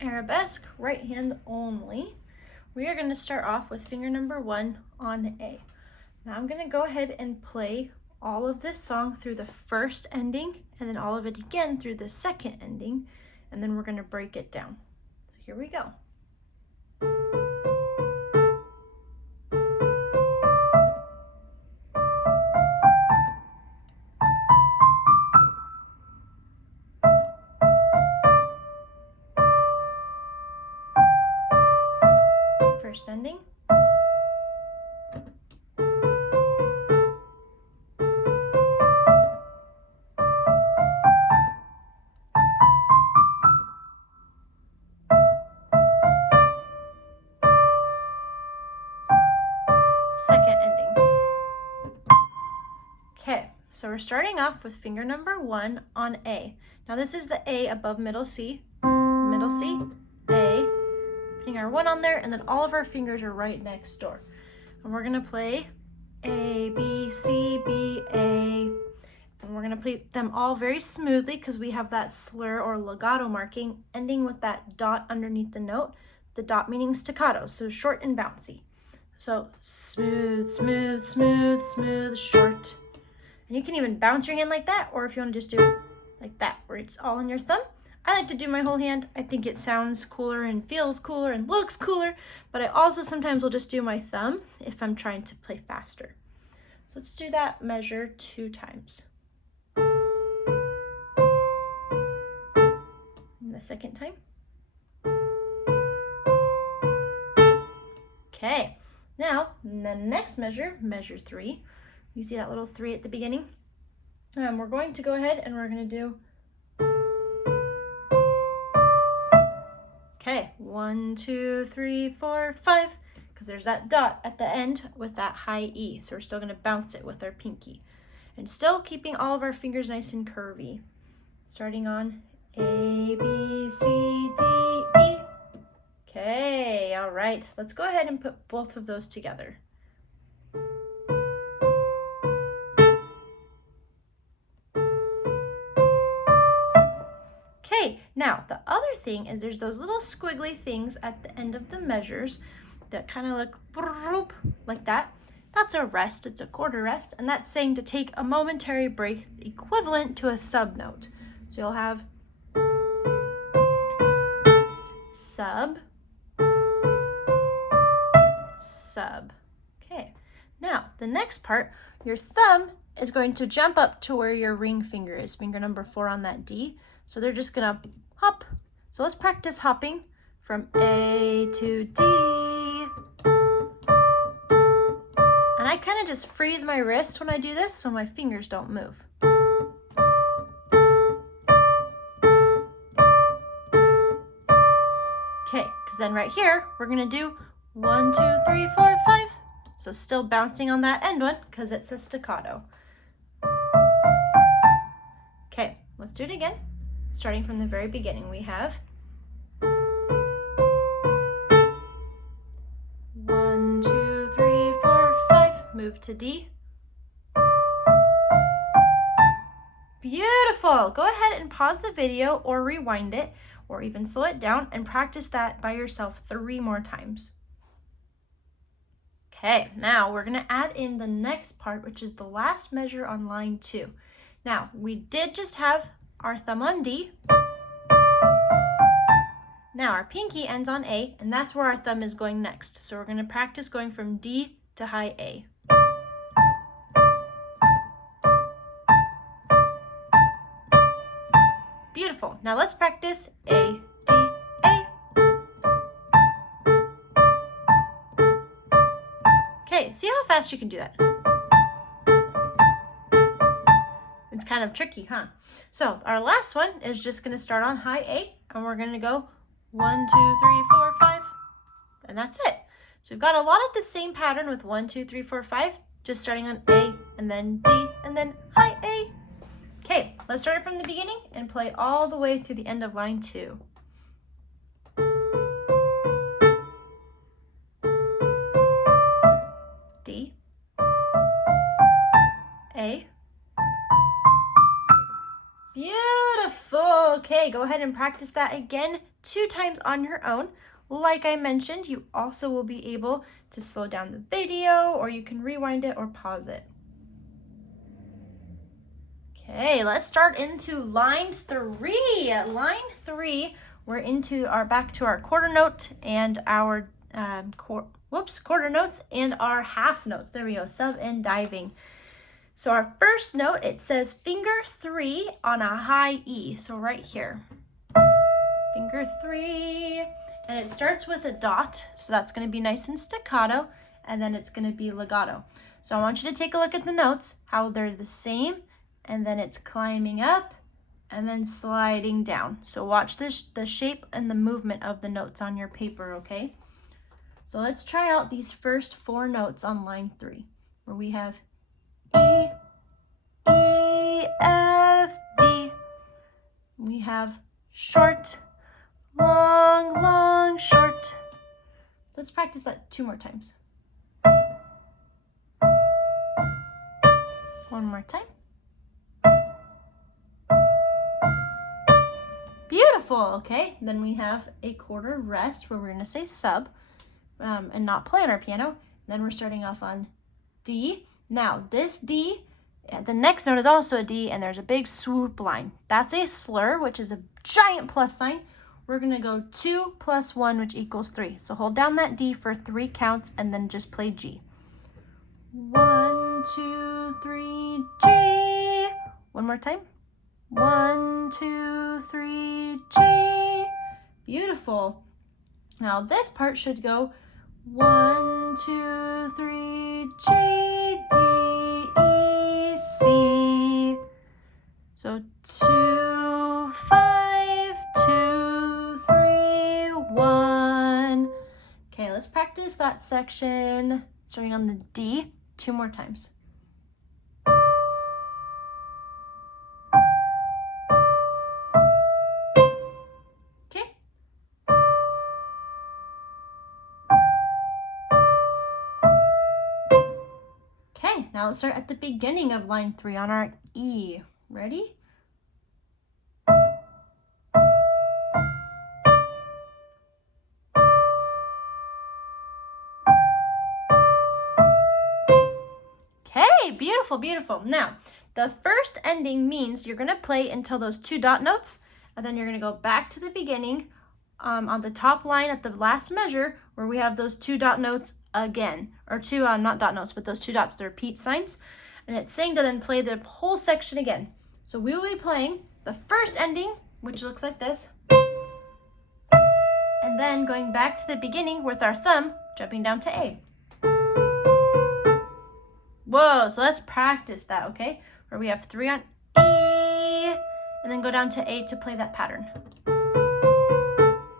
Arabesque, right hand only. We are going to start off with finger number 1 on A. Now I'm going to go ahead and play all of this song through the first ending and then all of it again through the second ending, and then we're going to break it down. So here we go. First ending. Second ending. Okay, so we're starting off with finger number 1 on A. Now this is the A above middle C, A, putting our 1 on there, and then all of our fingers are right next door. And we're gonna play A, B, C, B, A, and we're gonna play them all very smoothly because we have that slur or legato marking ending with that dot underneath the note, the dot meaning staccato, so short and bouncy. So smooth, smooth, smooth, smooth, short. And you can even bounce your hand like that, or if you want to just do it like that, where it's all on your thumb. I like to do my whole hand. I think it sounds cooler and feels cooler and looks cooler, but I also sometimes will just do my thumb if I'm trying to play faster. So let's do that measure 2 times. And the second time. Okay. Now, the next measure, measure 3, you see that little 3 at the beginning? We're going to go ahead and we're going to do, okay, 1, 2, 3, 4, 5, because there's that dot at the end with that high E. So we're still going to bounce it with our pinky. And still keeping all of our fingers nice and curvy. Starting on A, B, C, D, E. Okay, all right, let's go ahead and put both of those together. Okay, now the other thing is there's those little squiggly things at the end of the measures that kind of look like that. That's a rest, it's a quarter rest, and that's saying to take a momentary break equivalent to a subnote. So you'll have sub, sub. Okay, now the next part, your thumb is going to jump up to where your ring finger is, finger number 4 on that D. So they're just gonna hop. So let's practice hopping from A to D. And I kind of just freeze my wrist when I do this so my fingers don't move. Okay, because then right here, we're gonna do 1, 2, 3, 4, 5. So still bouncing on that end one because it's a staccato. Okay, let's do it again. Starting from the very beginning, we have 1, 2, 3, 4, 5. Move to D. Beautiful. Go ahead and pause the video or rewind it or even slow it down and practice that by yourself 3 more times. Okay, now we're gonna add in the next part, which is the last measure on line 2. Now, we did just have our thumb on D. Now our pinky ends on A, and that's where our thumb is going next. So we're gonna practice going from D to high A. Beautiful. Now let's practice A, D, A. Okay, see how fast you can do that? It's kind of tricky, huh? So our last one is just gonna start on high A, and we're gonna go 1, 2, 3, 4, 5, and that's it. So we've got a lot of the same pattern with 1, 2, 3, 4, 5, just starting on A, and then D, and then high A. Okay, let's start it from the beginning and play all the way through the end of line 2. D, A. Beautiful. Beautiful. Okay, go ahead and practice that again 2 times on your own. Like I mentioned, you also will be able to slow down the video, or you can rewind it or pause it. Okay, let's start into line 3. Line 3, we're back to our quarter note and our quarter notes and our half notes. There we go, sub and diving. So our first note, it says finger 3 on a high E. So right here, finger 3, and it starts with a dot. So that's going to be nice and staccato, and then it's going to be legato. So I want you to take a look at the notes, how they're the same, and then it's climbing up and then sliding down. So watch the shape and the movement of the notes on your paper, okay? So let's try out these first 4 notes on line 3, where we have E, E, F, D. We have short, long, long, short. So let's practice that 2 more times. One more time. Beautiful, okay. Then we have a quarter rest where we're gonna say sub and not play on our piano. Then we're starting off on D. Now this D, the next note is also a D, and there's a big swoop line. That's a slur, which is a giant plus sign. We're gonna go 2 plus 1, which equals 3. So hold down that D for 3 counts and then just play G. 1, 2, 3, G. One more time. 1, 2, 3, G. Beautiful. Now this part should go 1, 2, 3, G, D, E, C. So 2, 5, 2, 3, 1. Okay, let's practice that section starting on the D 2 more times. Now let's start at the beginning of line 3 on our E. Ready? Okay, beautiful, beautiful. Now, the first ending means you're going to play until those 2 dot notes, and then you're going to go back to the beginning on the top line at the last measure where we have those 2 dot notes again, or 2 not dot notes, but those 2 dots, the repeat signs, and it's saying to then play the whole section again. So we will be playing the first ending, which looks like this, and then going back to the beginning with our thumb jumping down to A. Whoa, so let's practice that, okay? Where we have 3 on E, and then go down to A to play that pattern.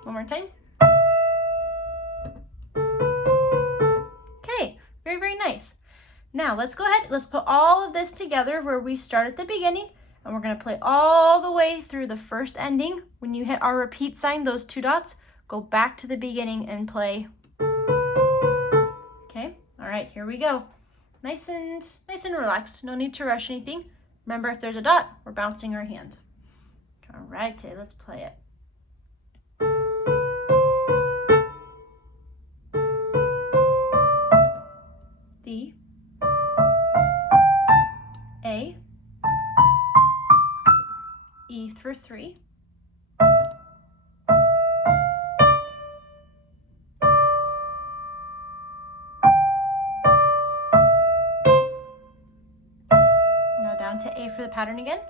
One more time. Okay, very, very nice. Now let's go ahead, let's put all of this together where we start at the beginning, and we're gonna play all the way through the first ending. When you hit our repeat sign, those 2 dots, go back to the beginning and play. Okay, all right, here we go. Nice and relaxed, no need to rush anything. Remember, if there's a dot, we're bouncing our hand. All right, let's play it. D, A, E for 3, now down to A for the pattern again.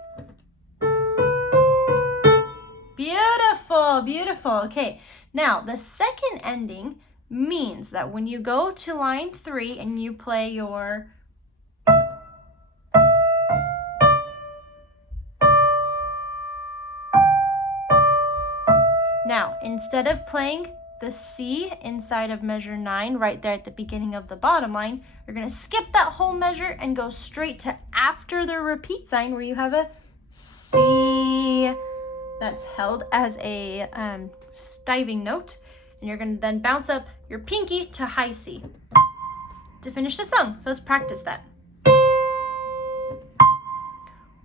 Beautiful, beautiful. Okay, now the second ending means that when you go to line 3 and you play your now, instead of playing the C inside of measure 9 right there at the beginning of the bottom line, you're going to skip that whole measure and go straight to after the repeat sign where you have a C that's held as a stiving note, and you're going to then bounce up your pinky to high C to finish the song. So let's practice that.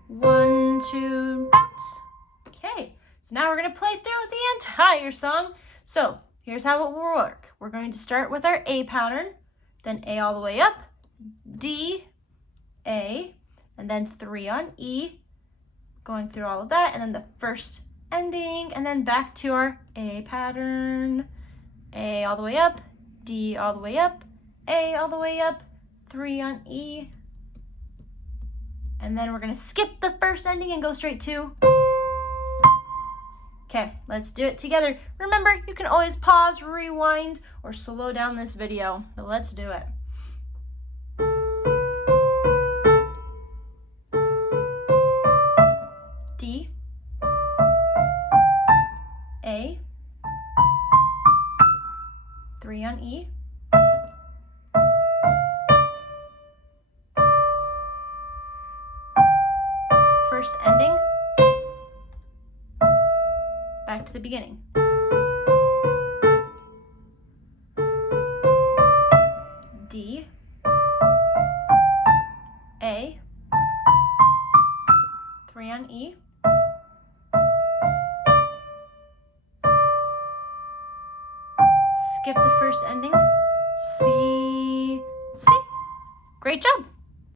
1, 2, bounce. Okay, so now we're going to play through the entire song. So here's how it will work. We're going to start with our A pattern, then A all the way up, D, A, and then 3 on E, going through all of that, and then the first ending, and then back to our A pattern, A all the way up, D all the way up, A all the way up, 3 on E, and then we're going to skip the first ending and go straight to. Okay, let's do it together. Remember, you can always pause, rewind, or slow down this video, but let's do it. D, A, 3 on E, first ending, back to the beginning. D, A, 3 on E, skip the first ending, C, C. Great job!